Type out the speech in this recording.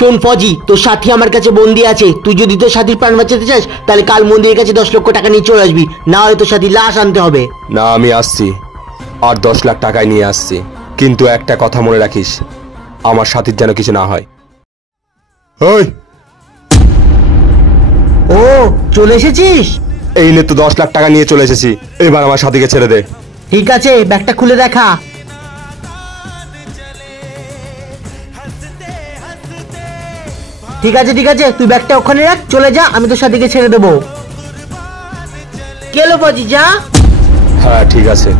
শোন ফজি, তোর সাথী আমার কাছে বন্দি আছে। তুই যদি তোর সাথীর প্রাণ বাঁচাতে চাস তাহলে কাল মন্দিরের কাছে 10 লক্ষ টাকা নিয়ে চলে আসবি, না হলে তোর সাথী লাশ আনতে হবে। না, আমি আসছি আর 10 লাখ টাকায় নিয়ে আসছি, কিন্তু একটা কথা মনে রাখিস, আমার সাথীর যেন কিছু না হয়। ওই ও চলে এসেছিস? এই নে তো 10 লাখ টাকা নিয়ে চলে এসেছি, এবার আমার সাথীকে ছেড়ে দে। ঠিক আছে, ব্যাগটা খুলে দেখা। ঠিক আছে ঠিক আছে, তুই ব্যাগটা ওখানে রাখ, চলে যা, আমি তোর সাথীকে ছেড়ে দেবো। গেল ফজি, যা। হ্যাঁ ঠিক আছে।